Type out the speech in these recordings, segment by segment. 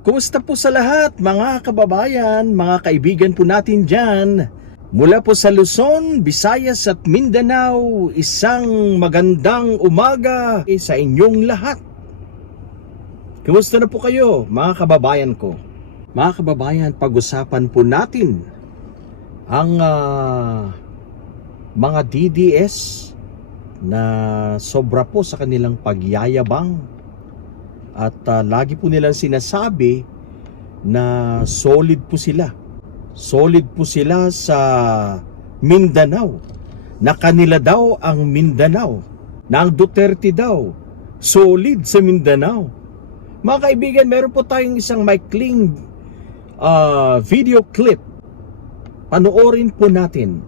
Kumusta po sa lahat mga kababayan, mga kaibigan po natin dyan? Mula po sa Luzon, Visayas at Mindanao, isang magandang umaga sa inyong lahat. Kumusta na po kayo mga kababayan ko? Mga kababayan, pag-usapan po natin ang ah, mga DDS na sobra po sa kanilang pagyayabang at ah, lagi po nilang sinasabi na solid po sila. Solid po sila sa Mindanao. Na kanila daw ang Mindanao. Na ang Duterte daw solid sa Mindanao. Mga kaibigan, meron po tayong isang maikling ah, video clip. Panoorin po natin.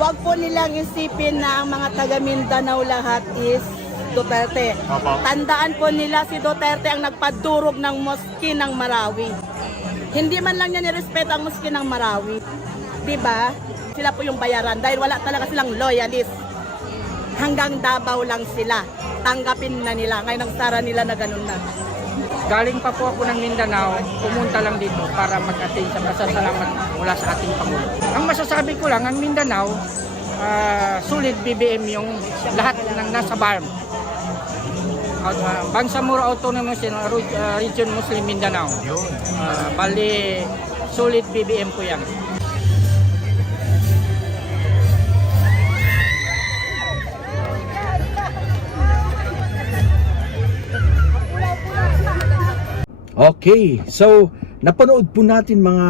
Huwag po nilang isipin na ang mga taga Mindanao lahat is Duterte. Tandaan po nila si Duterte ang nagpadurog ng moski ng Marawi. Hindi man lang niya nirespeto ang moski ng Marawi. 'Di ba? Sila po yung bayaran dahil wala talaga silang loyalist. Hanggang Davao lang sila. Tanggapin na nila. Ngayon ang sara nila na ganun na. Galing pa po ako ng Mindanao, pumunta lang dito para mag-attend sa pasasalamat mula sa ating Pangulo. Ang masasabi ko lang, ang Mindanao, ah, sulit BBM yung lahat ng nasa BARM. Uh, Bangsamoro Autonomous and, uh, Region Muslim Mindanao. Ah, bali, sulit BBM po yan. Okay, so napanood po natin mga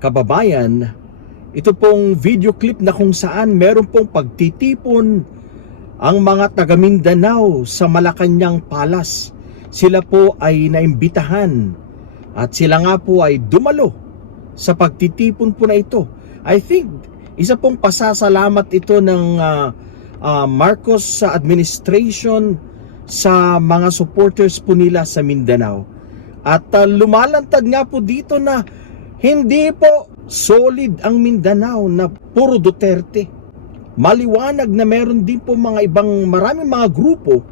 kababayan ito pong video clip na kung saan meron pong pagtitipon ang mga taga Mindanao sa Malacanang Palace. Sila po ay naimbitahan at sila nga po ay dumalo sa pagtitipon po na ito. I think isa pong pasasalamat ito ng ah, ah, Marcos sa administration sa mga supporters po nila sa Mindanao. At uh, lumalantad nga po dito na hindi po solid ang Mindanao na puro Duterte. Maliwanag na meron din po mga ibang maraming mga grupo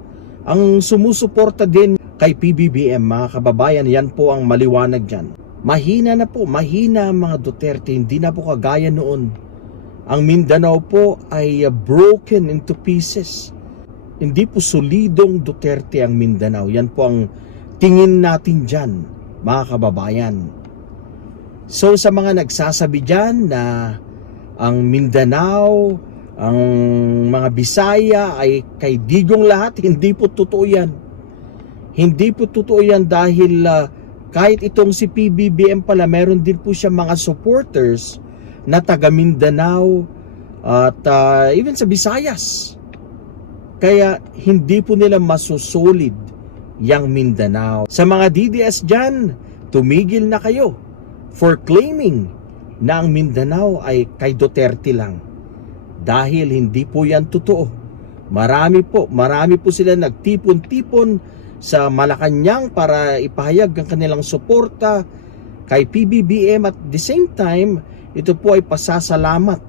ang sumusuporta din kay PBBM mga kababayan. Yan po ang maliwanag dyan. Mahina na po, mahina ang mga Duterte. Hindi na po kagaya noon. Ang Mindanao po ay uh, broken into pieces. Hindi po solidong Duterte ang Mindanao. Yan po ang tingin natin dyan, mga kababayan. So sa mga nagsasabi dyan na ang Mindanao, ang mga Bisaya ay kay digong lahat, hindi po totoo yan. Hindi po totoo yan dahil ah, kahit itong si PBBM pala, meron din po siya mga supporters na taga Mindanao at ah, even sa Visayas. Kaya hindi po nila masusolid yang Mindanao. Sa mga DDS dyan, tumigil na kayo for claiming na ang Mindanao ay kay Duterte lang. Dahil hindi po yan totoo. Marami po, marami po sila nagtipon-tipon sa Malacanang para ipahayag ang kanilang suporta kay PBBM at the same time, ito po ay pasasalamat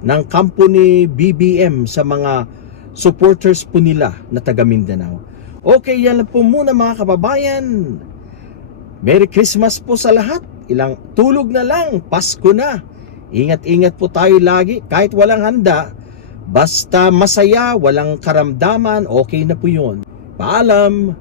ng kampo ni BBM sa mga supporters po nila na taga Mindanao. Okay, yan po muna mga kababayan. Merry Christmas po sa lahat. Ilang tulog na lang, Pasko na. Ingat-ingat po tayo lagi kahit walang handa. Basta masaya, walang karamdaman, okay na po yun. Paalam!